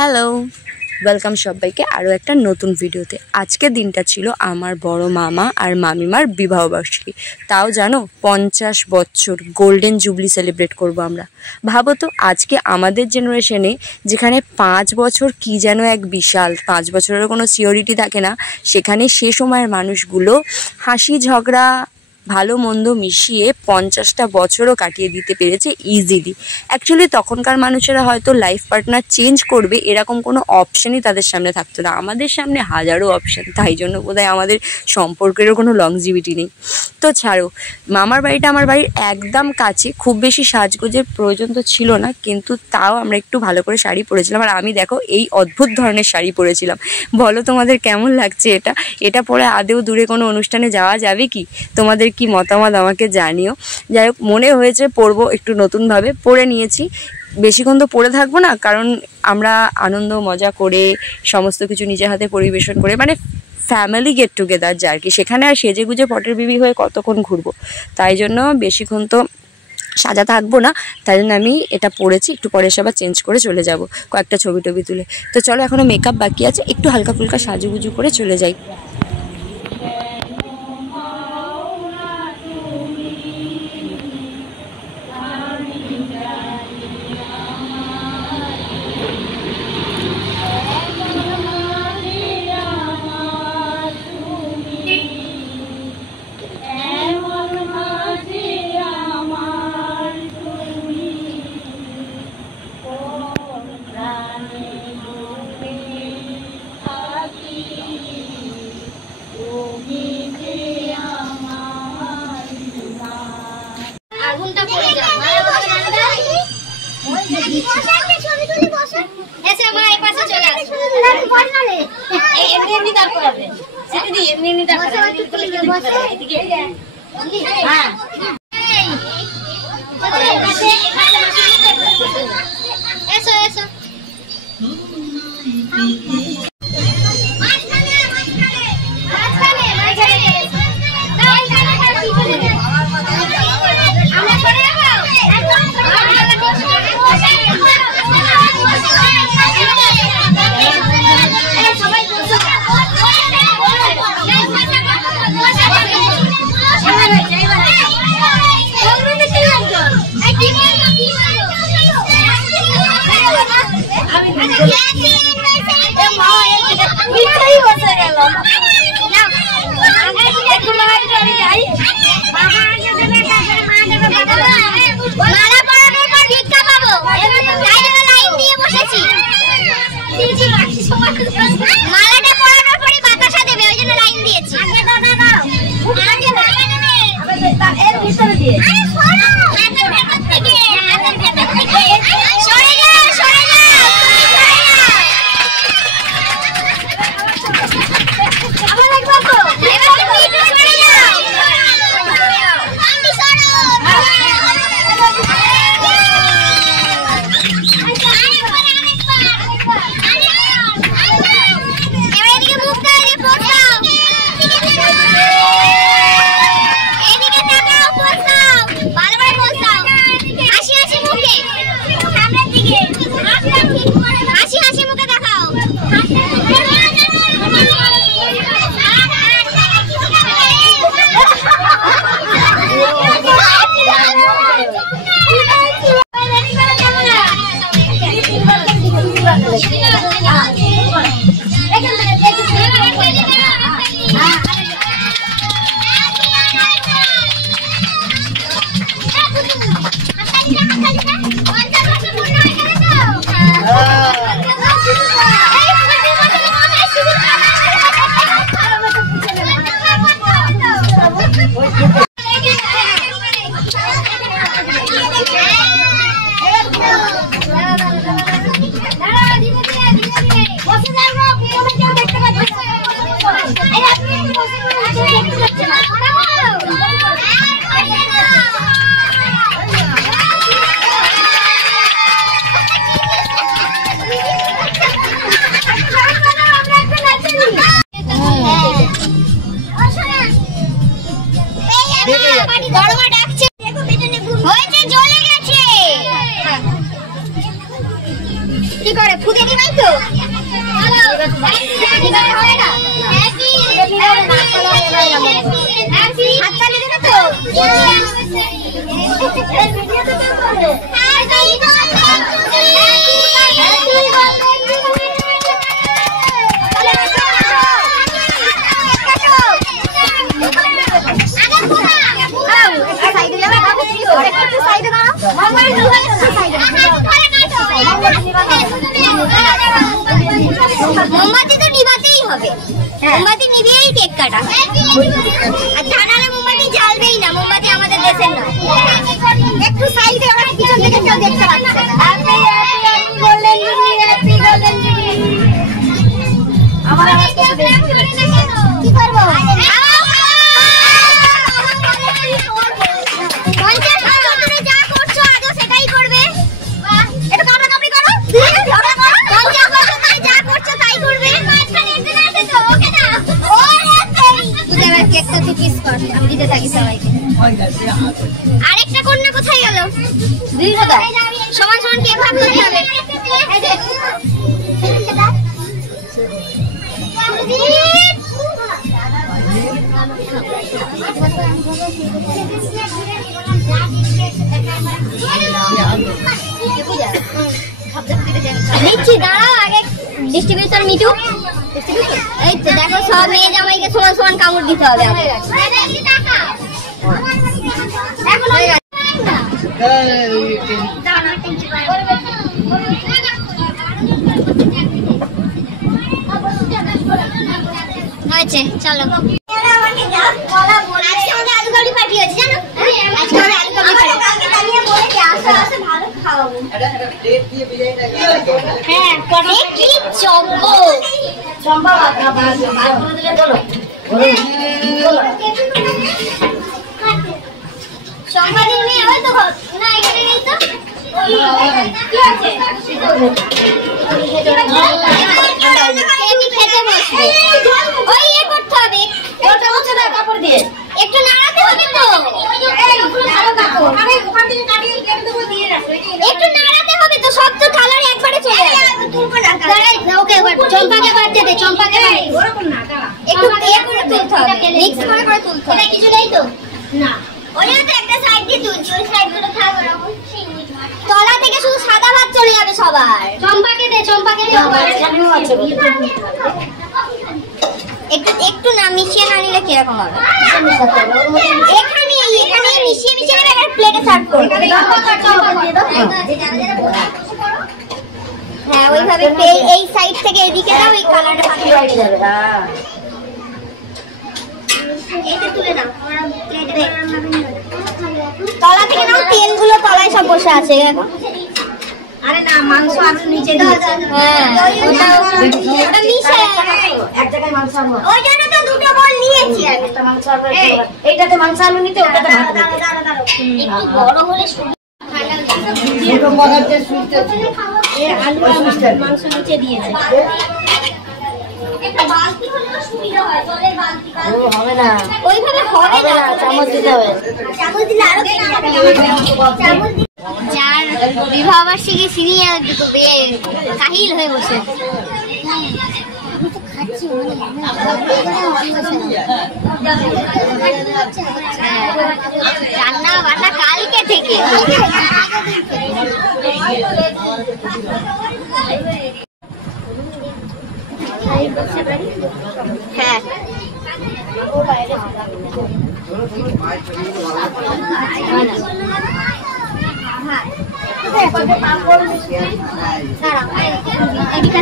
Hello, welcome সবাইকে আরও একটা নতুন ভিডিওতে। আজকের দিনটা ছিল আমার বড় মামা আর মামিমার বিবাহবার্ষিকী। তাও জানো 50 বছর গোল্ডেন জুবলি সেলিব্রেট করব আমরা। ভাবো তো, আজকে আমাদের জেনারেশনে যেখানে 5 বছর কি যেন এক বিশাল, 5 বছরেরও কোনো সিওরিটি থাকে না, সেখানে সে সময়ের মানুষগুলো হাসি ঝগড়া ভালো মন্দ মিশিয়ে 50টা বছরও কাটিয়ে দিতে পেরেছে ইজিলি। অ্যাকচুয়ালি তখনকার মানুষেরা হয়তো লাইফ পার্টনার চেঞ্জ করবে এরকম কোনো অপশানই তাদের সামনে থাকতো না। আমাদের সামনে হাজারো অপশান, তাই জন্য বোধহয় আমাদের সম্পর্কেরও কোনো লংজিভিটি নেই। তো ছাড়ো, মামার বাড়িটা আমার বাড়ির একদম কাছে, খুব বেশি সাজগোজের প্রয়োজন তো ছিল না, কিন্তু তাও আমরা একটু ভালো করে শাড়ি পরেছিলাম। আর আমি দেখো এই অদ্ভুত ধরনের শাড়ি পরেছিলাম। বলো তোমাদের কেমন লাগছে এটা পরে আদেও দূরে কোনো অনুষ্ঠানে যাওয়া যাবে কি? তোমাদের কি মতামত আমাকে জানিও। যাই হোক, মনে হয়েছে পরবো একটু নতুনভাবে, পরে নিয়েছি। বেশিক্ষণ তো পরে থাকবো না, কারণ আমরা আনন্দ মজা করে সমস্ত কিছু নিজের হাতে পরিবেশন করে, মানে ফ্যামিলি গেট টুগেদার যা আর কি, সেখানে আর সেজে গুজে পটের বিবি হয়ে কতক্ষণ ঘুরবো। তাই জন্য বেশিক্ষণ তো সাজা থাকবো না, তাই জন্য আমি এটা পরেছি। একটু পরে এসে আবার চেঞ্জ করে চলে যাব কয়েকটা ছবি টবি তুলে। তো চলো, এখনও মেকআপ বাকি আছে, একটু হালকা ফুলকা সাজুগুজু করে চলে যাই। দিদিভাই তো হয় না হাততালি দেবে তো মোমবাতি তো নিভাতেই হবে, মোমবাতি নিভিয়েই কেক কাটা। আর জানালে মোমবাতি জ্বালবেই না, মোমবাতি আমাদের দেশের নয়। একটু সাইডে আমার পিছন থেকে কেউ দেখতে পাচ্ছে না। কি করবো যা করছো আজও সেটাই করবে। একটু কামড়াকামড়ি করো, যা করছো তাই করবে। কেকটা তুই পিস কর, আমি দিতে থাকি সবাইকে। আরেকটা কন্যা কোথায় গেল? সমান সমান কেক ভাগ করতে হবে। দিচ্ছি, দাঁড়াও আগে ডিস্ট্রিবিউশন মিটুক। এই তো দেখো সব মেয়ে জামাইকে সমান সমান কামড় দিতে হবে। হয়েছে, চলো। আজকে আমাদের আলু কাবলি পার্টি আছে জানো? আজকে আমাদের আলু কাবলি পার্টি। ভালো খাওয়াবো। হ্যাঁ, কি চম্পা চম্পা সম্পাদিন মেয়ে ওই তো না, এখানে নেই তো। একটু নাড়াতে হবে তো, একটু নাড়াতে হবে তো, সব তো কালার একবারে চলে যাবে। চম্পাকে বাড়তে দে, চম্পাকে একটু তুলতে হবে, মিক্স করে করে তুলতে হবে। কিছু নেই তো না, ওই তো একটা সাইড দিয়ে তুলছি, ওই সাইড গুলো থাকবে না। তলা থেকে শুধু সাদা ভাত চলে যাবে সবার। চম্পাকে দে, চম্পাকে দে। একটু একটু না মিশিয়ে না নিলে কিরকম হবে? এখানে এখানে মিশিয়ে মিশিয়ে নেবে, একটা প্লেটে সার্ভ করবে। হ্যাঁ, ওইভাবে এই সাইড থেকে এদিকে দাও, এই কালারটা পাঠিয়ে হয়ে যাবে। এইটা তুলে নাও, আমরা প্লেটে তলা থেকে নাও, তেলগুলো তলায় সব বসে আছে। আরে না, মাংস আরো নিচে দিয়েছে। হ্যাঁ, ওটা মিশে এক জায়গায় মাংস আনবো। ওই জন্য তো দুটো বল নিয়েছি। একটা মাংস আনবো, এইটাতে মাংস আলু নিতে, ওটাতে ভাত নিতে। একটু বড় হলে ঠান্ডা হয়ে যাবে। দুটো পদার্থে সুইট আছে। এই আলু আর মাংস নিচে দিয়েছে। একটা বালতি হলে সুবিধা হয়, জলের বালতি। ও হবে না, ওইভাবে হবে না, চামচ দিতে হবে। চামচ দিলে আরো চামচ। যার বিবাহ বার্ষিকী তিনি কাহিল হয়ে বসে। রান্না বান্না কালকে থেকে। হ্যাঁ, এদিকে